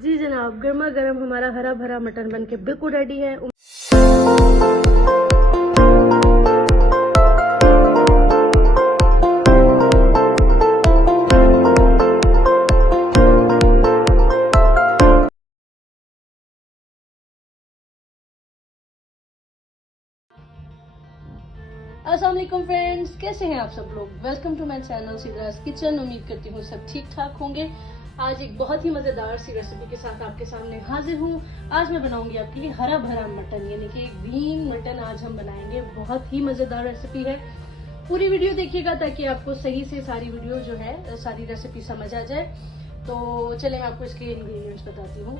जी जनाब, गर्मा गर्म हमारा हरा भरा मटन बन के बिल्कुल रेडी है। अस्सलाम वालेकुम फ्रेंड्स, कैसे हैं आप सब लोग। Welcome to my channel Sidra's kitchen. उम्मीद करती हूँ सब ठीक ठाक होंगे। आज एक बहुत ही मजेदार सी रेसिपी के साथ आपके सामने हाजिर हूँ। आज मैं बनाऊंगी आपके लिए हरा भरा मटन, यानी कि ग्रीन मटन आज हम बनाएंगे। बहुत ही मजेदार रेसिपी है। पूरी वीडियो देखिएगा ताकि आपको सही से सारी वीडियो जो है, सारी रेसिपी समझ आ जाए। तो चले मैं आपको इसके इंग्रेडिएंट्स बताती हूँ।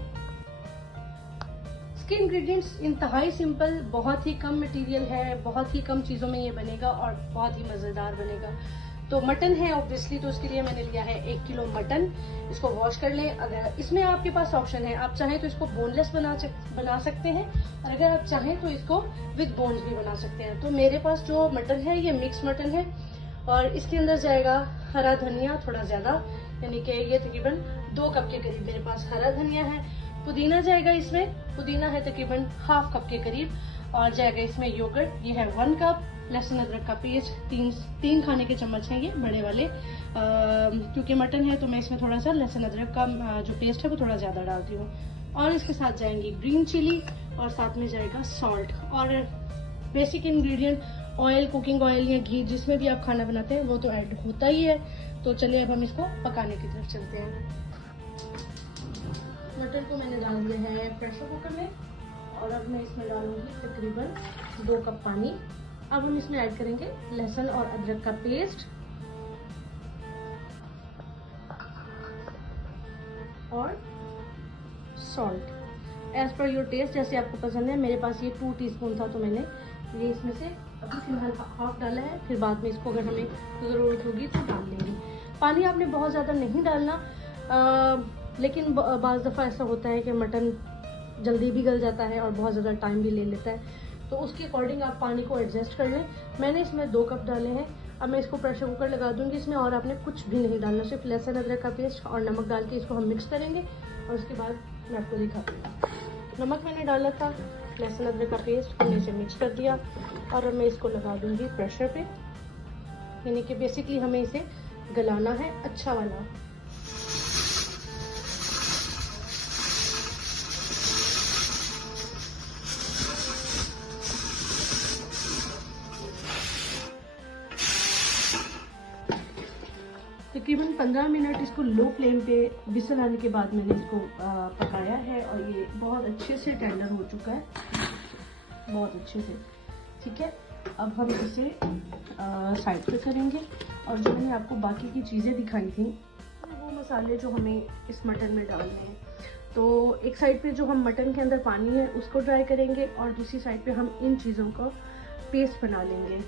इसके इंग्रेडिएंट्स इंतहाई सिंपल, बहुत ही कम मटेरियल है, बहुत ही कम चीज़ों में ये बनेगा और बहुत ही मज़ेदार बनेगा। तो मटन है ऑब्वियसली, तो उसके लिए मैंने लिया है 1 किलो मटन। इसको वॉश कर लें। अगर इसमें आपके पास ऑप्शन है, आप चाहें तो इसको बोनलेस बना सकते हैं, और अगर आप चाहें तो इसको विद बोन्स भी बना सकते हैं। तो मेरे पास जो मटन है ये मिक्स मटन है, और इसके अंदर जाएगा हरा धनिया थोड़ा ज़्यादा, यानी कि ये तकरीबन 2 कप के करीब मेरे पास हरा धनिया है। पुदीना जाएगा इसमें, पुदीना है तकरीबन ½ कप के करीब, और जाएगा इसमें योगर्ट, ये है 1 कप। लहसुन अदरक का पेस्ट 3 खाने के चम्मच हैं ये बड़े वाले, क्योंकि मटन है तो मैं इसमें थोड़ा सा लहसुन अदरक का जो पेस्ट है वो थोड़ा ज़्यादा डालती हूँ। और इसके साथ जाएंगी ग्रीन चिली, और साथ में जाएगा सॉल्ट। और basic ingredient oil, cooking oil या घी, जिसमें भी आप खाना बनाते हैं वो तो ऐड होता ही है। तो चलिए अब हम इसको पकाने की तरफ चलते हैं। मटन को मैंने डाल दिया है प्रेशर कुकर में, और अब मैं इसमें डालूंगी तकरीबन 2 कप पानी। अब हम इसमें ऐड करेंगे लहसुन और अदरक का पेस्ट और salt as per your taste, जैसे आपको पसंद है। मेरे पास ये 2 टीस्पून था, तो मैंने ये इसमें से अभी फिलहाल हाफ डाला है। फिर बाद में इसको अगर हमें ज़रूरत होगी तो डाल देंगे। पानी आपने बहुत ज़्यादा नहीं डालना, लेकिन बाज़ दफ़ा ऐसा होता है कि मटन जल्दी भी गल जाता है और बहुत ज़्यादा टाइम भी ले लेता है, तो उसके अकॉर्डिंग आप पानी को एडजस्ट कर लें। मैंने इसमें 2 कप डाले हैं। अब मैं इसको प्रेशर कुकर लगा दूंगी इसमें, और आपने कुछ भी नहीं डालना, सिर्फ लहसुन अदरक का पेस्ट और नमक डाल के इसको हम मिक्स करेंगे। और उसके बाद मैं आपको दिखाती हूँ। नमक मैंने डाला था, लहसुन अदरक का पेस्ट हमने इसे मिक्स कर दिया, और अब मैं इसको लगा दूंगी प्रेशर पे, यानी कि बेसिकली हमें इसे गलाना है अच्छा वाला। तकरीबन 15 मिनट इसको लो फ्लेम पे विसल आने के बाद मैंने इसको पकाया है, और ये बहुत अच्छे से टेंडर हो चुका है, बहुत अच्छे से। ठीक है, अब हम इसे साइड पे करेंगे। और जो मैंने आपको बाकी की चीज़ें दिखाई थी, वो मसाले जो हमें इस मटन में डालने हैं, तो एक साइड पे जो हम मटन के अंदर पानी है उसको ड्राई करेंगे, और दूसरी साइड पे हम इन चीज़ों का पेस्ट बना लेंगे।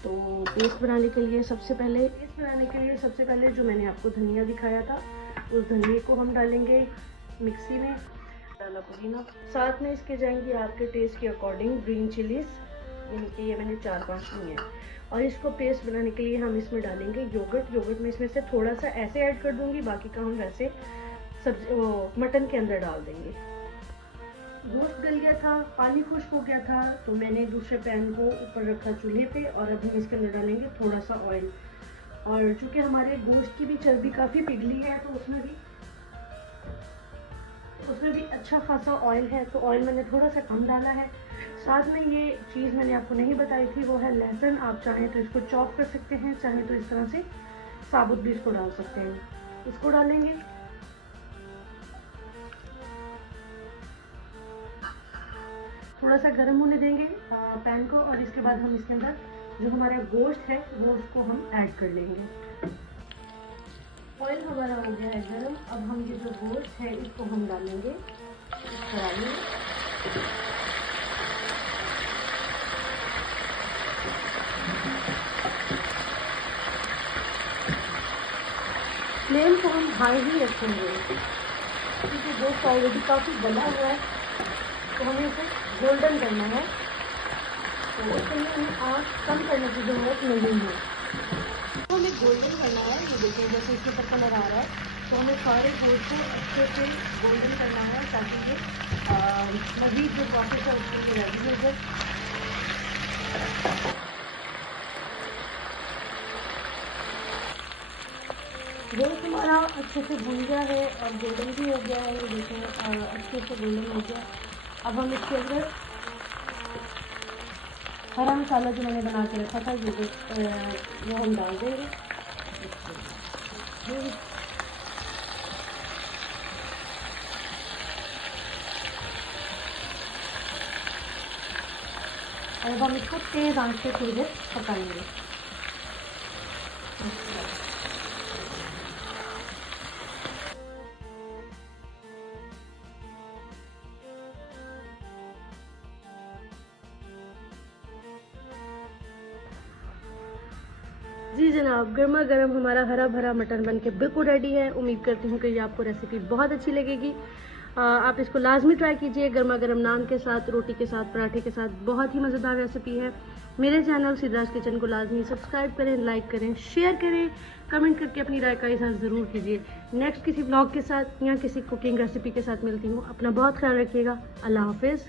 तो पेस्ट बनाने के लिए सबसे पहले जो मैंने आपको धनिया दिखाया था, उस धनिया को हम डालेंगे मिक्सी में। डाला पुदीना, साथ में इसके जाएंगी आपके टेस्ट के अकॉर्डिंग ग्रीन चिलीज, यानी कि ये मैंने 4-5 ली हैं। और इसको पेस्ट बनाने के लिए हम इसमें डालेंगे योगर्ट में इसमें से थोड़ा सा ऐसे ऐड कर दूंगी, बाकी का हम वैसे मटन के अंदर डाल देंगे। गोश्त गल गया था, पानी खुश्क हो गया था, तो मैंने दूसरे पैन को ऊपर रखा चूल्हे पे, और अब हम इसके अंदर डालेंगे थोड़ा सा ऑयल। और चूंकि हमारे गोश्त की भी चर्बी काफ़ी पिघली है, तो उसमें भी अच्छा खासा ऑयल है, तो ऑयल मैंने थोड़ा सा कम डाला है। साथ में ये चीज़ मैंने आपको नहीं बताई थी, वो है लहसुन। आप चाहें तो इसको चॉप कर सकते हैं, चाहें तो इस तरह से साबुत भी इसको डाल सकते हैं। इसको डालेंगे, थोड़ा सा गर्म होने देंगे पैन को, और इसके बाद हम इसके अंदर जो हमारा गोश्त है वो उसको हम ऐड कर लेंगे। ऑयल हमारा हो गया है गर्म। अब हम ये जो गोश्त है इसको हम डालेंगे कढ़ाई में। फ्लेम को हम हाई ही रखेंगे, क्योंकि गोश्त ऑलरेडी काफ़ी गला हुआ है, तो हमें इसे गोल्डन करना है, तो उसके लिए हमें आँच कम करने की ज़रूरत नहीं है। तो हमें गोल्डन करना है। ये देखिए जैसे इसके ऊपर कलर आ रहा है, तो हमें सारे गोश्त को अच्छे से गोल्डन करना है ताकि ये मज़ीद जो प्रोसेस है उसके लिए रेडी हो जाए। गोश्त हमारा अच्छे से भुन गया है और गोल्डन भी हो गया है, देखें अच्छे से गोल्डन हो गया। अब हम इसके अंदर हरा मसाला जो मैंने बना के रखा था वो हम डाल देंगे। और अब हम इसको तेज़ आंच पे थोड़ी देर पकाएंगे। जी जनाब, गर्मा गर्म हमारा हरा भरा मटन बनके बिल्कुल रेडी है। उम्मीद करती हूँ कि ये आपको रेसिपी बहुत अच्छी लगेगी। आप इसको लाजमी ट्राई कीजिए गर्मा गर्म नान के साथ, रोटी के साथ, पराठे के साथ। बहुत ही मज़ेदार रेसिपी है। मेरे चैनल सिद्राज किचन को लाजमी सब्सक्राइब करें, लाइक करें, शेयर करें, कमेंट करके अपनी राय का इज़हार ज़रूर कीजिए। नेक्स्ट किसी ब्लॉग के साथ या किसी कुकिंग रेसिपी के साथ मिलती हूँ। अपना बहुत ख्याल रखिएगा। अल्लाह हाफिज़।